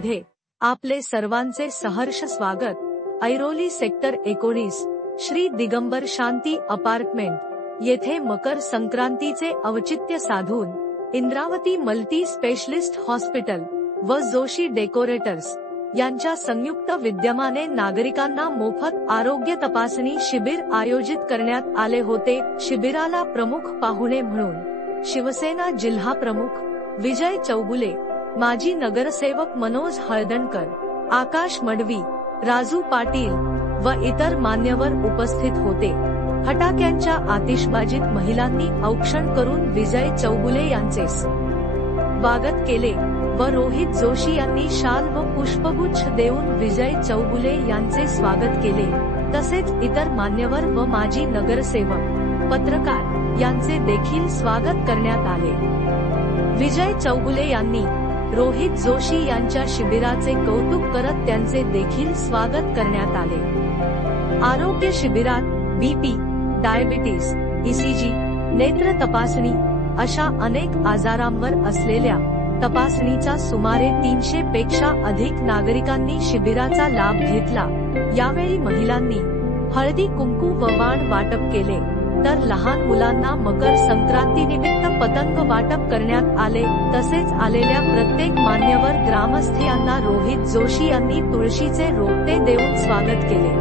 मध्ये आपले सर्वांचे सहर्ष स्वागत। ऐरोली सेक्टर 19 श्री दिगंबर शांती अपार्टमेंट येथे मकर संक्रांतीचे औचित्य साधून इंद्रावती मल्टी स्पेशलिस्ट हॉस्पिटल व जोशी डेकोरेटर्स यांच्या संयुक्त विद्यमाने नागरिकांना मोफत आरोग्य तपासणी शिबिर आयोजित करण्यात आले होते। शिबिराला प्रमुख पाहुणे म्हणून शिवसेना जिल्हा प्रमुख विजय चौगुले, माजी नगरसेवक मनोज हळदणकर, आकाश मडवी, राजू पाटील व इतर मान्यवर उपस्थित होते। फटाक्यांच्या आतिषबाजीत महिलांनी औक्षण करून विजय चौगुले यांचे स्वागत केले व रोहित जोशी यांनी शाल व पुष्पगुच्छ देऊन विजय चौगुले यांचे स्वागत केले। तसेच इतर मान्यवर व माजी नगरसेवक, पत्रकार यांचे देखील स्वागत करण्यात आले। विजय चौगुले यांनी रोहित जोशी यांच्या शिबिराचे कौतुक करत त्यांचे देखील स्वागत करण्यात आले। आरोग्य शिबिरात बीपी, डायबिटीस, ईसीजी, नेत्र तपासणी अशा अनेक आजारांवर असलेल्या तपासणीचा सुमारे 300 पेक्षा अधिक नागरिकांनी शिबिराचा लाभ घेतला। यावेळी महिलांनी हळदी कुंकू व वाण वाटप केले, तर लहान मुलांना मकर संक्रांतीनिमित्त पतंग वाटप करण्यात आले। तसेच आलेल्या प्रत्येक मान्यवर ग्रामस्थ यांना रोहित जोशी यांनी तुळशीचे रोपटे देऊन स्वागत केले।